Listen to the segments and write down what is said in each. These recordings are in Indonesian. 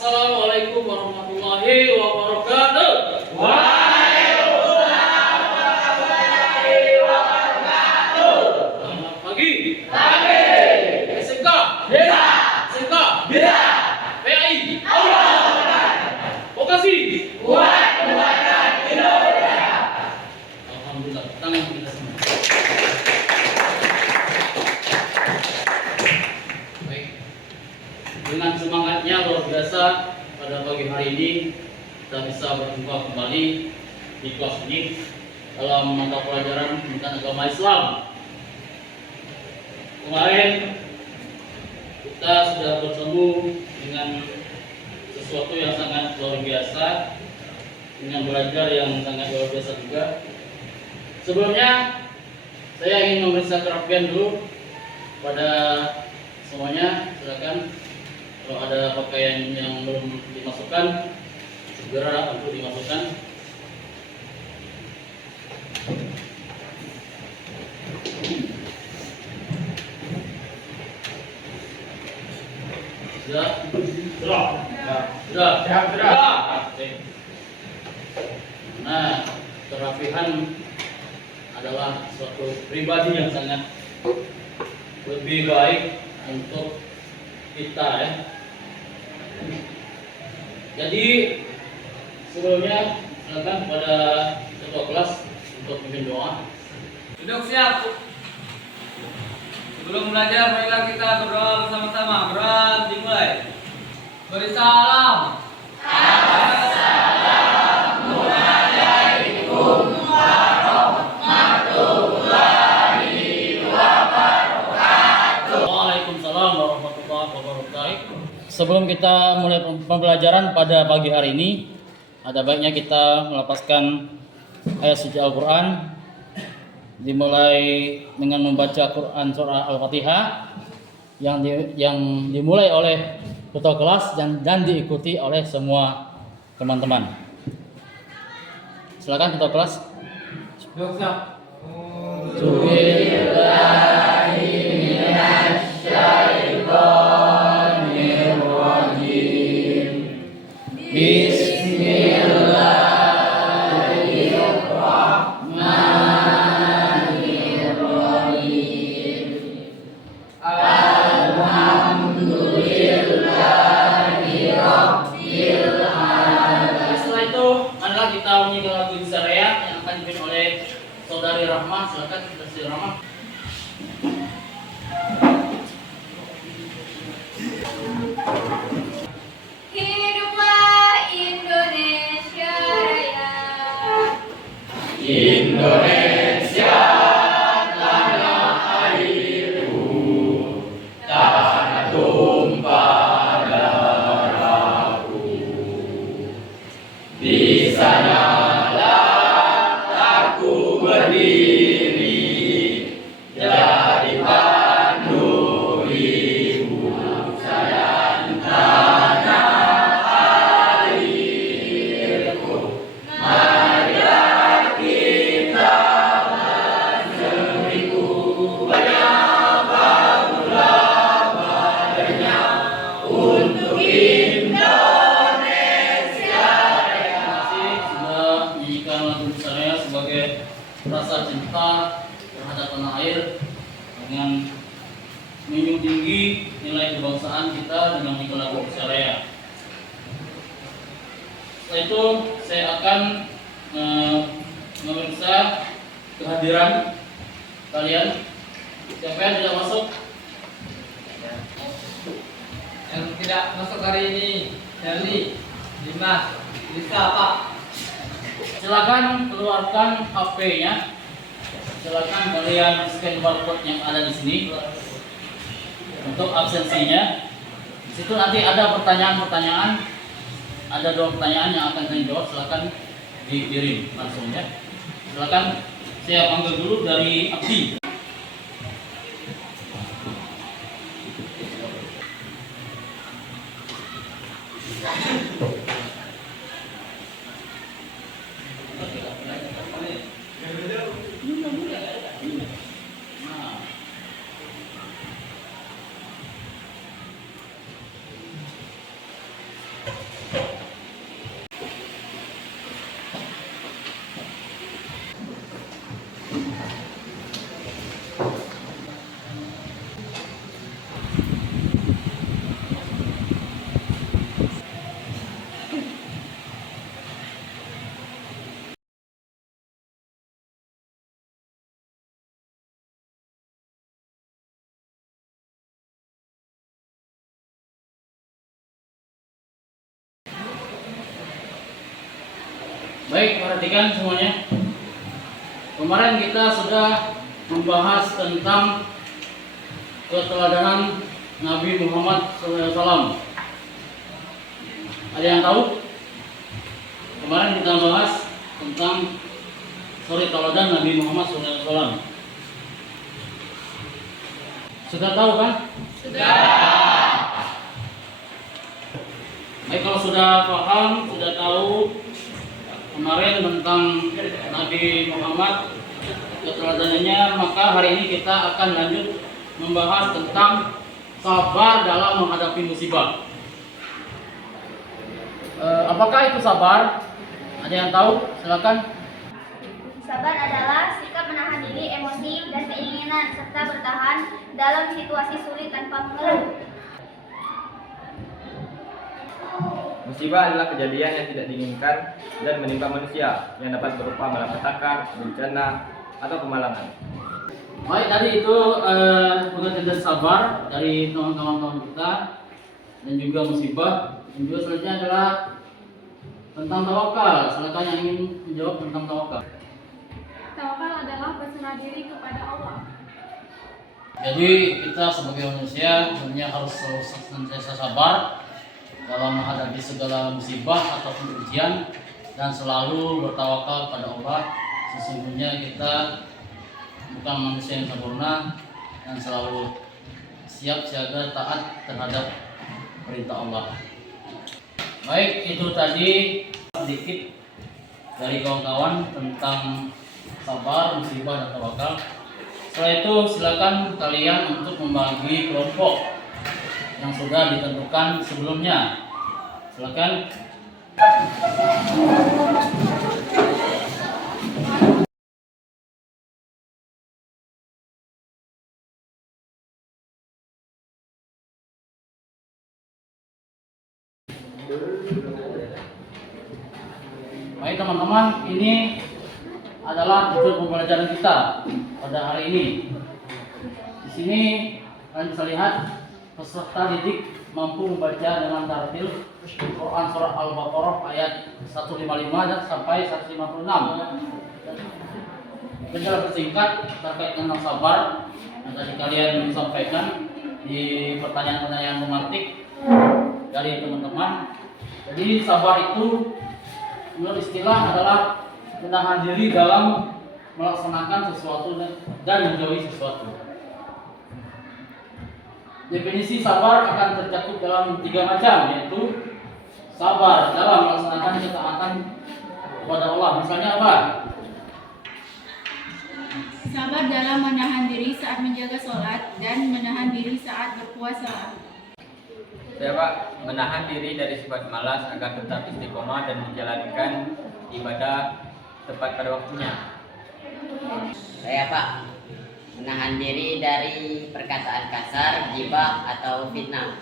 Assalamualaikum warahmatullahi wabarakatuh. Waalaikumsalam warahmatullahi wabarakatuh. Selamat pagi. Pagi. SMK. Bisa. SMK. Bisa. PAI. Allah Akbar. Vokasi. Kuat Buatan Indonesia. Alhamdulillah. Tangan kita semua. Baik. Dengan semangatnya luar biasa pada pagi hari ini kita bisa berjumpa kembali di kelas ini dalam mata pelajaran tentang agama Islam. Kemarin kita sudah bertemu dengan sesuatu yang sangat luar biasa, dengan belajar yang sangat luar biasa juga. Sebelumnya saya ingin memeriksa kerapian dulu pada semuanya. Silakan kalau ada pakaian yang belum dimasukkan segera untuk dimasukkan. Sudah? Sudah. Sudah? Sudah. Oke. Nah, kerapihan adalah suatu pribadi yang sangat lebih baik untuk kita ya. Jadi sebelumnya silakan kepada ketua kelas untuk memimpin doa. Duduk siap. Sebelum belajar, marilah kita berdoa bersama-sama. Berdoa dimulai. Beri salam. Assalamualaikum warahmatullahi wabarakatuh. Waalaikumsalam warahmatullahi wabarakatuh. Sebelum kita mulai pembelajaran pada pagi hari ini, ada baiknya kita melepaskan ayat suci Al-Quran, dimulai dengan membaca Quran surah Al-Fatihah yang dimulai oleh ketua kelas dan diikuti oleh semua teman-teman. Silakan ketua kelas. Duduk siap. Setelah itu, marilah kita menyanyikan lagu Syariah yang akan dipimpin oleh Saudari Rahma. Silakan Saudari Rahma. Hiduplah Indonesia Raya. Indonesia tanah airku, tanah tumpah darahku. Di sanalah aku berdiri, jadi pandu ibu saya tanah airku. Marilah kita menyeriku, banyak bangunlah banyak untuk Indonesia. Terima kasih sudah menyanyikan lagu Syariah sebagai rasa cinta terhadap tanah air dengan menjunjung tinggi nilai kebangsaan kita dengan menyanyikan lagu Syariah. Setelah itu saya akan memeriksa kehadiran kalian. Siapa yang tidak masuk? Yang tidak masuk hari ini, Dali, Dimas, Lisa, Pak. Silakan keluarkan HP-nya. Silakan kalian scan barcode yang ada di sini untuk absensinya. Di situ nanti ada pertanyaan-pertanyaan. Ada 2 pertanyaan yang akan saya jawab. Silakan dikirim langsung ya. Silakan saya panggil dulu dari Abdi. Nah, Baik, perhatikan semuanya. Kemarin kita sudah membahas tentang keteladanan Nabi Muhammad SAW. Ada yang tahu? Kemarin kita bahas tentang teladan Nabi Muhammad SAW. Sudah tahu kan? Sudah. Baik, kalau sudah paham, sudah tahu kemarin tentang Nabi Muhammad keteladanannya, maka hari ini kita akan lanjut membahas tentang sabar dalam menghadapi musibah. Apakah itu sabar? Ada yang tahu? Silakan. Sabar adalah sikap menahan diri, emosi, dan keinginan serta bertahan dalam situasi sulit tanpa mengeluh. Musibah adalah kejadian yang tidak diinginkan dan menimpa manusia yang dapat berupa malapetaka, bencana, atau kemalangan. Baik, tadi itu pengertian sabar dari kawan-kawan kita dan juga musibah. Dan juga selanjutnya adalah tentang tawakal. Silakan yang ingin menjawab tentang tawakal. Tawakal adalah berserah diri kepada Allah. Jadi kita sebagai manusia sebenarnya harus selalu senantiasa sabar dalam menghadapi segala musibah ataupun ujian dan selalu bertawakal pada Allah. Sesungguhnya kita bukan manusia yang sempurna dan selalu siap siaga taat terhadap perintah Allah. Baik, itu tadi sedikit dari kawan-kawan tentang sabar, musibah, dan tawakal. Setelah itu silakan kalian untuk membagi kelompok yang sudah ditentukan sebelumnya. Silakan. Baik teman-teman, ini adalah judul pembelajaran kita pada hari ini. Di sini kalian bisa lihat peserta didik mampu membaca dengan tartil Quran surah Al-Baqarah ayat 155 dan sampai 156. Penjelasan singkat terkait tentang sabar yang tadi kalian sampaikan di pertanyaan-pertanyaan tematik dari teman-teman. Jadi sabar itu menurut istilah adalah menahan diri dalam melaksanakan sesuatu dan menjauhi sesuatu. Definisi sabar akan tercakup dalam 3 macam, yaitu sabar dalam melaksanakan ketaatan kepada Allah. Misalnya apa? Sabar dalam menahan diri saat menjaga sholat dan menahan diri saat berpuasa. Ya Pak, menahan diri dari sifat malas agar tetap istiqomah dan menjalankan ibadah tepat pada waktunya. Saya Pak, menahan diri dari perkataan kasar, gibah atau fitnah.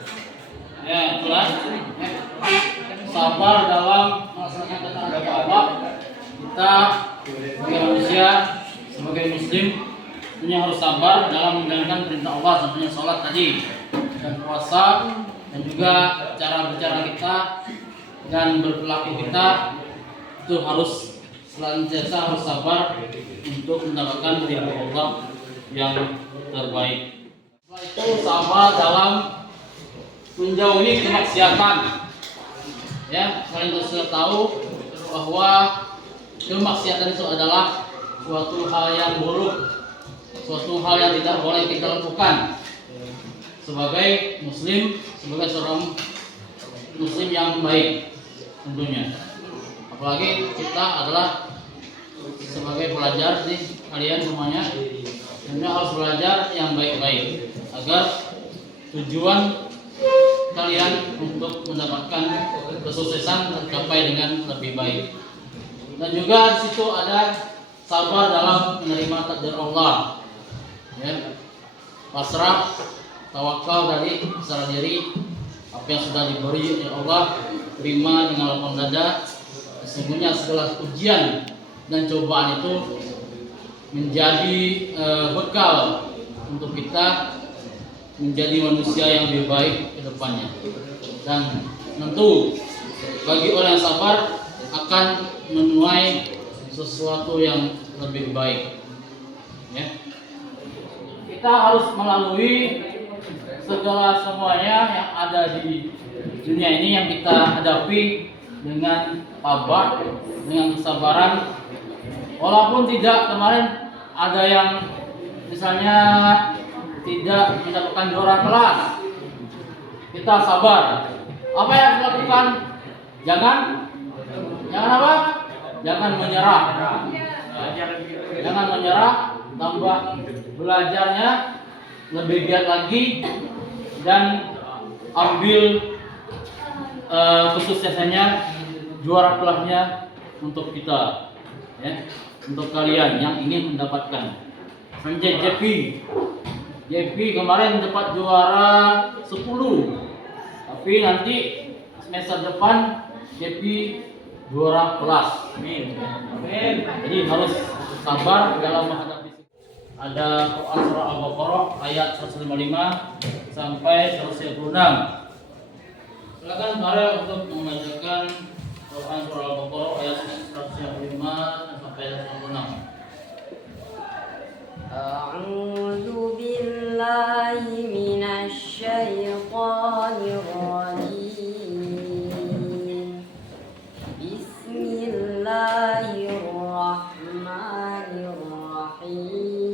Ya, itulah sabar dalam melaksanakan ketaatan kepada Allah. Kita sebagai manusia, sebagai muslim, tentunya harus sabar dalam menjalankan perintah Allah, tentunya sholat tadi dan puasa, dan juga cara bicara kita dan berperilaku kita itu harus senantiasa harus sabar untuk mendapatkan ridho Allah yang terbaik. Setelah itu sabar dalam menjauhi kemaksiatan. Ya, kalian sudah tahu bahwa kemaksiatan itu adalah suatu hal yang buruk, suatu hal yang tidak boleh kita lakukan sebagai muslim, sebagai seorang muslim yang baik tentunya. Apalagi kita adalah sebagai pelajar nih, kalian semuanya harus belajar yang baik-baik agar tujuan kalian untuk mendapatkan kesuksesan tercapai dengan lebih baik. Dan juga di situ ada sabar dalam menerima takdir Allah. Ya. Pasrah, tawakal dari secara diri, apa yang sudah diberi oleh Allah terima dengan lapang dada. Sesungguhnya segala ujian dan cobaan itu menjadi bekal untuk kita menjadi manusia yang lebih baik ke depannya. Dan tentu bagi orang yang sabar akan menuai sesuatu yang lebih baik. Ya. Kita harus melalui segala semuanya yang ada di dunia ini yang kita hadapi dengan tabah, dengan kesabaran. Walaupun tidak kemarin ada yang misalnya tidak mendapatkan juara kelas, kita sabar. Apa yang harus dilakukan? Jangan apa? Jangan menyerah. Jangan menyerah, tambah belajarnya lebih giat lagi dan ambil kesuksesannya, juara kelasnya untuk kita, ya, untuk kalian yang ingin mendapatkan. JP kemarin dapat juara 10, tapi nanti semester depan JP juara kelas. Amin. Jadi harus sabar dalam menghadapi. Ada Quran surah Al-Baqarah ayat 155 sampai 136. Silakan Farel untuk membacakan Quran surah Al-Baqarah ayat 155 sampai 136. A'udzu billahi minasy syaithanir rajim. Bismillahirrahmanirrahim.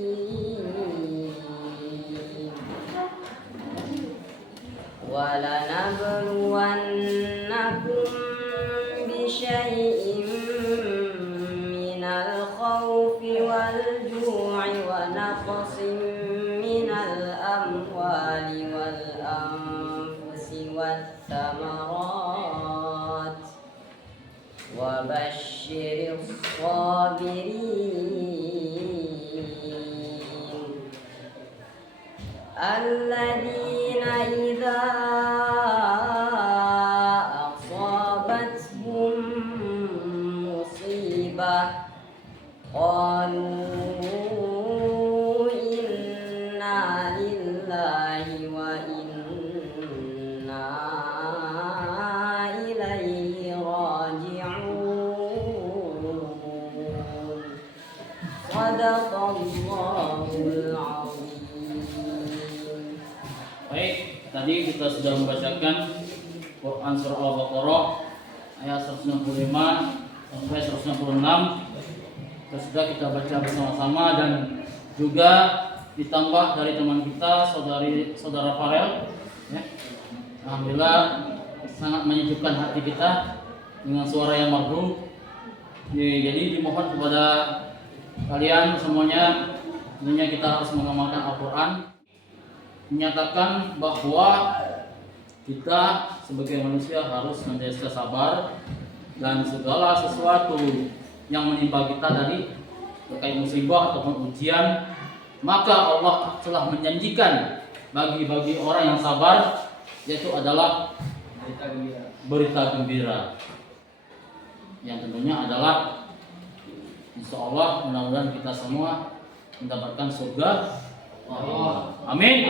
Walanabluwannakum bisyai'in minal khawfi wal ju'i wa naqsin minal amwali wal anfusi wat thamarat wa basyiris sabirin alladzina idza asabathum musibah qalu inna lillahi wa inna ilaihi raji'un. Shadaqallahul azim. Baik, tadi kita sudah membacakan Quran surah Al-Baqarah ayat 165 sampai 166. Sudah kita baca bersama-sama dan juga ditambah dari teman kita saudara Farel, ya. Alhamdulillah sangat menyejukkan hati kita dengan suara yang merdu. Jadi dimohon kepada kalian semuanya, tentunya kita harus mengamalkan Al-Quran, menyatakan bahwa kita sebagai manusia harus senantiasa sabar dan segala sesuatu yang menimpa kita tadi terkait musibah ataupun ujian, maka Allah telah menjanjikan bagi orang yang sabar, yaitu adalah berita gembira yang tentunya adalah insya Allah mudah-mudahan kita semua mendapatkan surga Allah. Amin.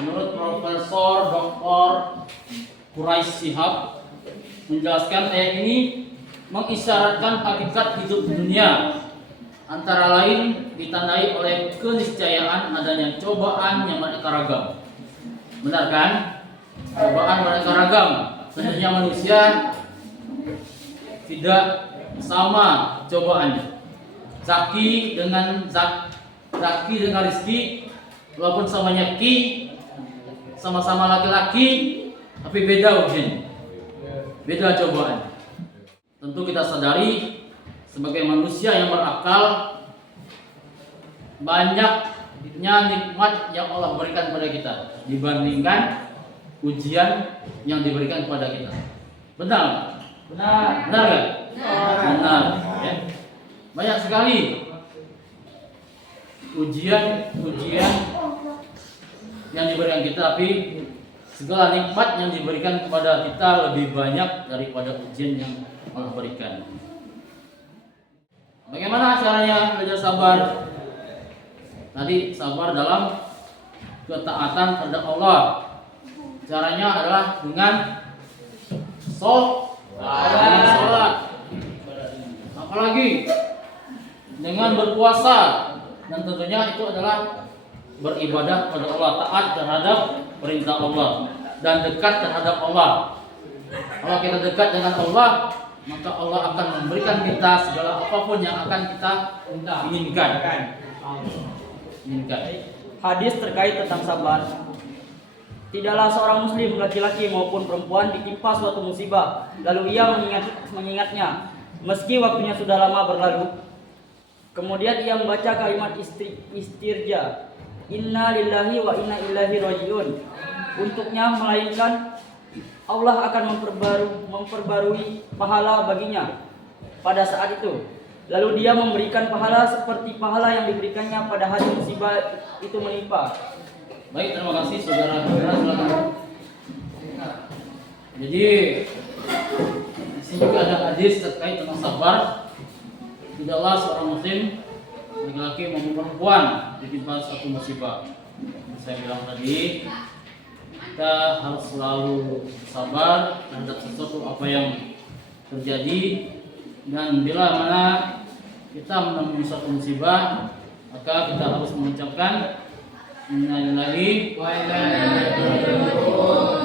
Menurut Profesor Dr. Quraisy Shihab menjelaskan ayat ini mengisyaratkan hakikat hidup dunia, antara lain ditandai oleh keniscayaan adanya cobaan yang beraneka ragam. Benar kan? Cobaan beraneka ragam. Tentunya manusia tidak sama cobaannya. Zaki dengan Rizki, walaupun samanya Ki, sama-sama laki-laki, tapi beda ujian. Beda cobaan. Tentu kita sadari sebagai manusia yang berakal, banyaknya nikmat yang Allah berikan kepada kita dibandingkan ujian yang diberikan kepada kita. Benar? Benar kan? Benar. Ya. Banyak sekali ujian yang diberikan kita, tapi segala nikmat yang diberikan kepada kita lebih banyak daripada ujian yang Allah berikan. Bagaimana caranya belajar sabar? Tadi sabar dalam ketaatan terhadap Allah. Caranya adalah dengan sholat. Apalagi dengan berpuasa, dan tentunya itu adalah beribadah pada Allah, taat terhadap perintah Allah dan dekat terhadap Allah. Kalau kita dekat dengan Allah, maka Allah akan memberikan kita segala apapun yang akan kita inginkan. Hadis terkait tentang sabar. Tidaklah seorang muslim laki-laki maupun perempuan ditimpa suatu musibah, lalu ia mengingatnya, meski waktunya sudah lama berlalu. Kemudian ia membaca kalimat istirja, inna lillahi wa inna ilaihi rajiun. Untuknya, melainkan Allah akan memperbarui pahala baginya pada saat itu. Lalu dia memberikan pahala seperti pahala yang diberikannya pada hari musibah itu menimpa. Baik, terima kasih saudara-saudara, silakan. Jadi di sini juga ada hadis terkait tentang sabar. Tidaklah seorang muslim laki-laki maupun perempuan ditimpa satu musibah. Saya bilang tadi, kita harus selalu sabar terhadap sesuatu apa yang terjadi, dan bila mana kita menemui suatu musibah, maka kita harus mengucapkan inna lillahi wa inna ilaihi raji'un.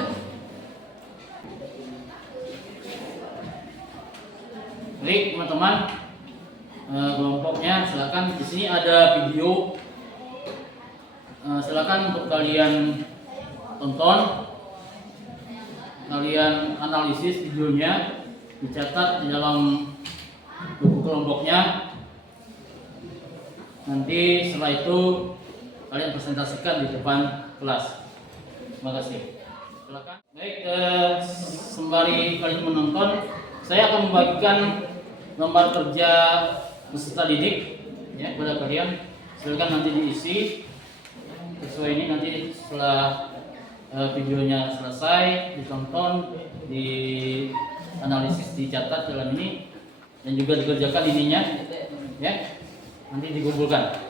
Baik teman-teman, kelompoknya silakan. Di sini ada video, silakan untuk kalian tonton, kalian analisis videonya, dicatat di dalam buku kelompoknya. Nanti setelah itu kalian presentasikan di depan kelas. Terima kasih. Silakan. Baik, sembari kalian menonton, saya akan membagikan gambar kerja peserta didik ya kepada kalian. Silakan nanti diisi sesuai ini. Nanti setelah videonya selesai, ditonton, dianalisis, dicatat dalam ini, dan juga dikerjakan ininya ya. Nanti dikumpulkan.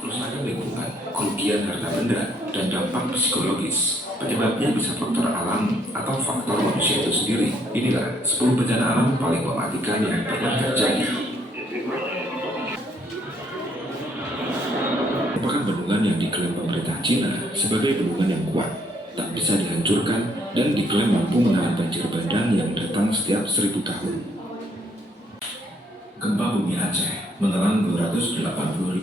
Kerusakan lingkungan, kerugian harta benda, dan dampak psikologis. Penyebabnya bisa faktor alam atau faktor manusia itu sendiri. Inilah 10 bencana alam paling mematikan yang pernah terjadi. Merupakan bendungan yang diklaim pemerintah Cina sebagai bendungan yang kuat, tak bisa dihancurkan, dan diklaim mampu menahan banjir bandang yang datang setiap 1000 tahun. Gempa bumi Aceh menelan 280.000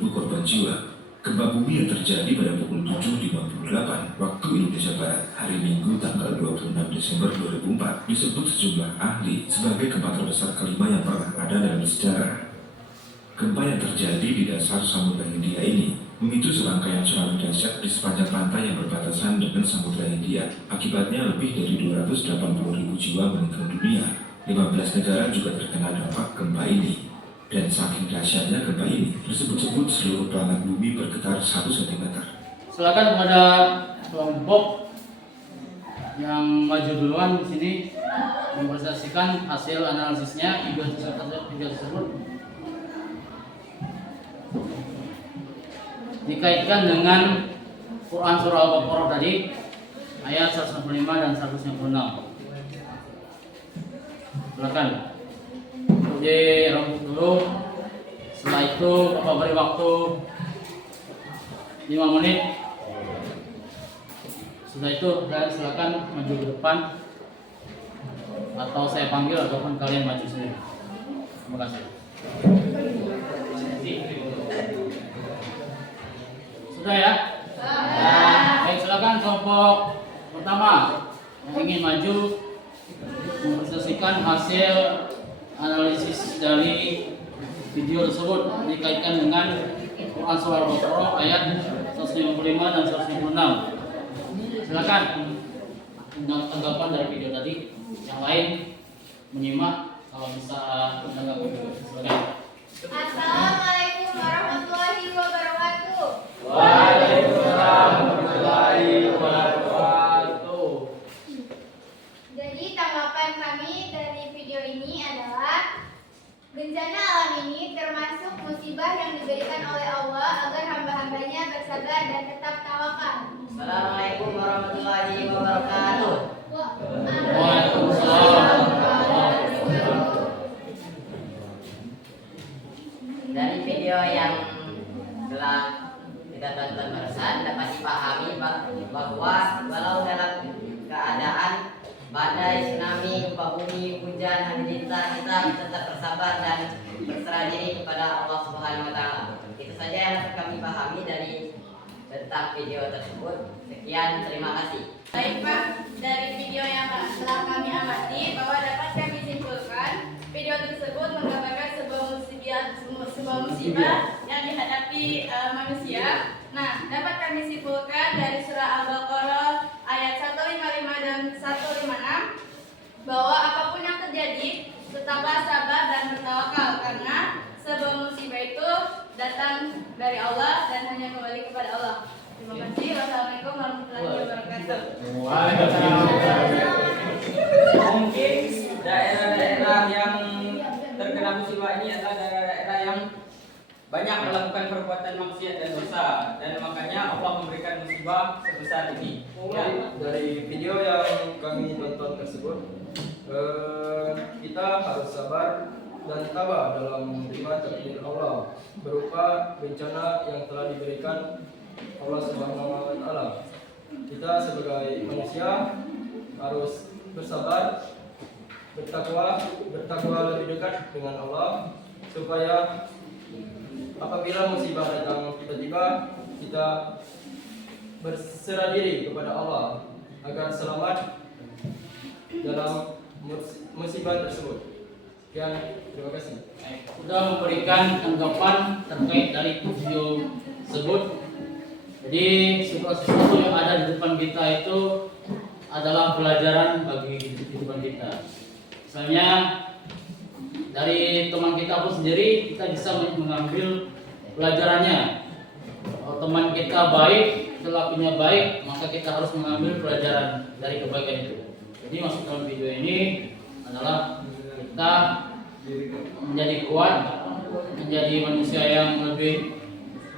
korban jiwa. Gempa bumi yang terjadi pada pukul 7.58 waktu Indonesia Barat hari Minggu tanggal 26 Desember 2004 disebut sejumlah ahli sebagai gempa terbesar kelima yang pernah ada dalam sejarah. Gempa yang terjadi di dasar Samudra Hindia ini memicu serangkaian tsunami dahsyat di sepanjang pantai yang berbatasan dengan Samudra Hindia. Akibatnya lebih dari 280.000 jiwa meninggal dunia. 15 negara juga terkena dampak gempa ini. Dan saking dahsyatnya gempa ini, disebut-sebut seluruh planet bumi bergetar 1 cm. Silakan kepada kelompok yang maju duluan di sini mempresentasikan hasil analisisnya video tersebut dikaitkan dengan Quran surah Al-Baqarah tadi ayat 165 dan 166. Silakan. Di rambut dulu. Setelah itu Bapak beri waktu 5 menit. Setelah itu kalian silakan maju ke depan, atau saya panggil ataupun kalian maju sendiri. Terima kasih. Sudah ya? Baik, silakan kelompok pertama yang ingin maju mempresentasikan hasil analisis dari video tersebut dikaitkan dengan Quran surah Al-Baqarah ayat 155 dan 156. Silakan tanggapan dari video tadi. Yang lain menyimak kalau bisa menanggapi. Silakan. Assalamualaikum warahmatullahi wabarakatuh. alam ini termasuk musibah yang diberikan oleh Allah agar hamba-hambanya bersabar dan tetap tawakal. Assalamualaikum warahmatullahi wabarakatuh. Waalaikumsalam. Dari video yang telah kita tonton barusan dapat dipahami bahwa walau dalam keadaan badai, tsunami, gempa bumi, hujan, halilintar, kita tetap bersabar dan berserah diri kepada Allah Subhanahu wa taala. Itu saja yang dapat kami pahami dari tentang video tersebut. Sekian, terima kasih. Baik Pak, dari video yang telah kami amati bahwa dapat kami simpulkan video tersebut menggambarkan sebuah musibah yang dihadapi manusia. Nah, dapat kami simpulkan dari surah Al-Baqarah ayat 155 dan 156 bahwa apapun yang terjadi tetaplah sabar dan bertawakal karena sebuah musibah itu datang dari Allah dan hanya kembali kepada Allah. Terima kasih. Wassalamualaikum warahmatullahi wabarakatuh. Mungkin daerah-daerah yang terkena musibah ini adalah daerah-daerah yang banyak melakukan perbuatan maksiat dan dosa, dan makanya Allah memberikan musibah sebesar ini. Ya. Dari video yang kami tonton tersebut, kita harus sabar dan tabah dalam menerima takdir Allah berupa bencana yang telah diberikan Allah Subhanahu wa taala. Kita sebagai manusia harus bersabar, bertakwa lebih dekat dengan Allah supaya apabila musibah datang tiba-tiba, kita berserah diri kepada Allah agar selamat dalam musibah tersebut. Sekian, terima kasih. Sudah memberikan tanggapan terkait dari video tersebut. Jadi sesuatu yang ada di depan kita itu adalah pelajaran bagi kehidupan kita. Misalnya dari teman kita pun sendiri kita bisa mengambil pelajarannya. Kalau teman kita baik, perilakunya baik, maka kita harus mengambil pelajaran dari kebaikan itu. Jadi maksud dalam video ini adalah kita menjadi kuat, menjadi manusia yang lebih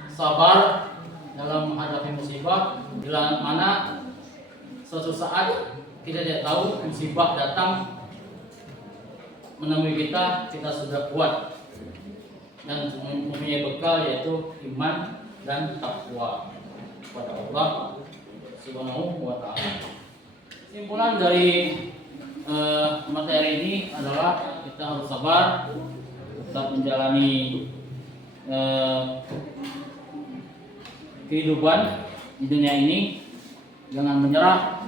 sabar dalam menghadapi musibah. Bila mana suatu saat kita tidak tahu musibah datang menemui kita sudah kuat dan mempunyai bekal yaitu iman dan takwa kepada Allah Subhanahu wa taala. Kesimpulan dari materi ini adalah kita harus sabar, tetap menjalani kehidupan di dunia ini, jangan menyerah,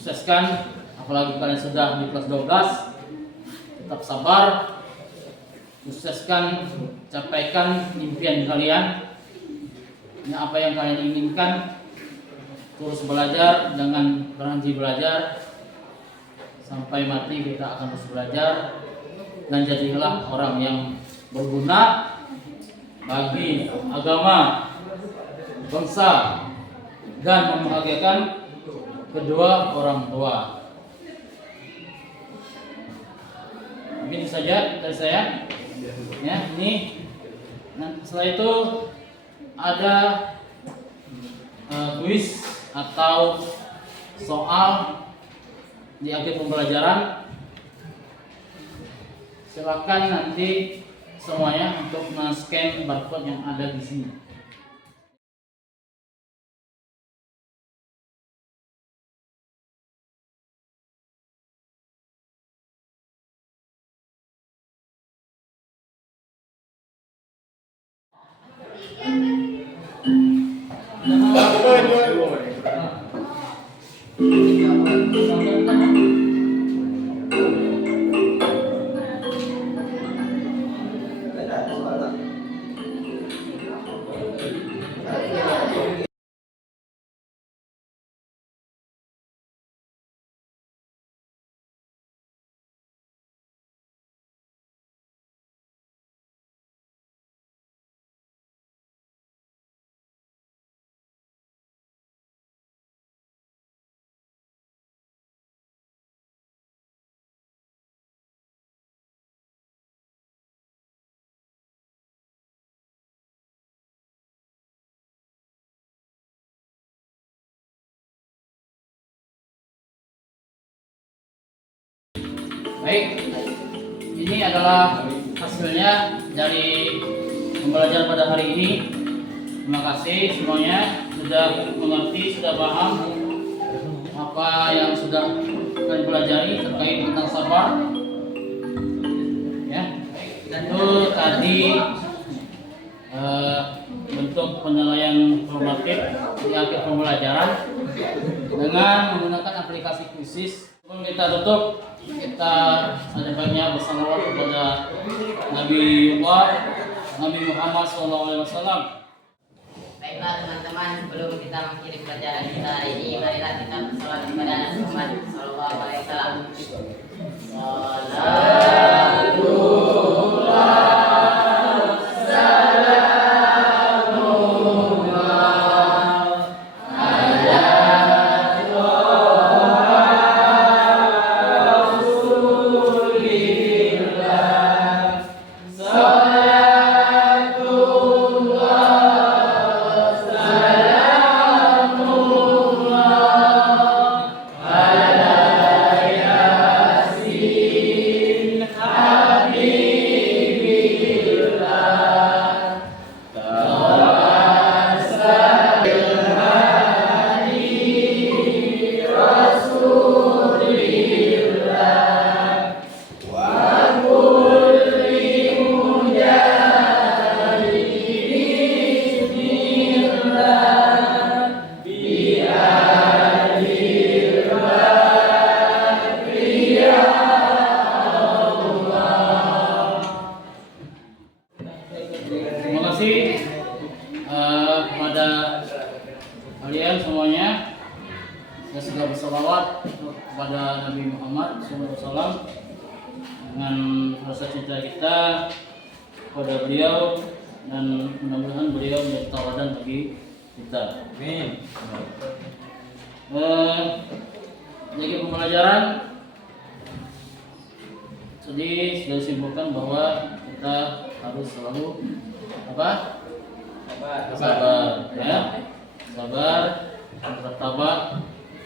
sukseskan. Apalagi kalian sudah di kelas 12, tetap sabar, sukseskan, capaikan impian kalian. Ini apa yang kalian inginkan, terus belajar, jangan berhenti belajar. Sampai mati kita akan terus belajar, dan jadilah orang yang berguna bagi agama, bangsa, dan membahagiakan kedua orang tua. Mungkin saja dari saya. Ya, ini. Nah, setelah itu ada kuis atau soal di akhir pembelajaran. Silakan nanti semuanya untuk men-scan barcode yang ada di sini. Baik, ini adalah hasilnya dari pembelajaran pada hari ini. Terima kasih semuanya sudah mengerti, sudah paham apa yang sudah kalian pelajari terkait tentang sabar. Ya, itu tadi bentuk penilaian formatif di akhir pembelajaran dengan menggunakan aplikasi Quizizz. Sebelum kita tutup, kita ada banyak bersalawat kepada Nabi Muhammad SAW. Baiklah teman-teman, sebelum kita mengakhiri pelajaran kita hari ini, marilah kita bersalawat kepada Nabi Muhammad SAW. Terima kasih kepada kalian semuanya yang sudah bersalawat kepada Nabi Muhammad SAW dengan rasa cinta kita kepada beliau, dan mudah-mudahan beliau menjadi tauladan bagi kita. Amin. Jadi pembelajaran tadi sudah disimpulkan bahwa kita harus selalu sabar, ya, sabar, bertabat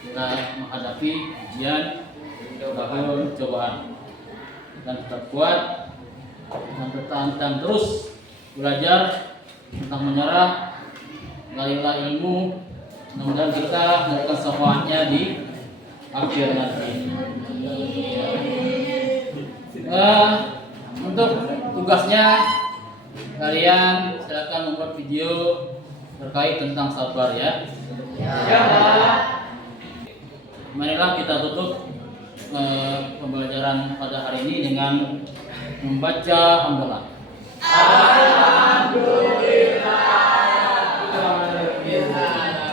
kita menghadapi ujian ataupun cobaan, dan tetap kuat dan bertahan terus belajar tentang menyerah, gali ilmu. Mudah-mudahan kita mendapatkan syafaatnya di akhir nanti. Untuk tugasnya kalian silakan membuat video terkait tentang sabar, ya. Marilah kita tutup pembelajaran pada hari ini dengan membaca hamdalah.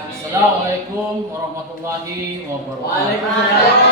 Assalamualaikum warahmatullahi wabarakatuh.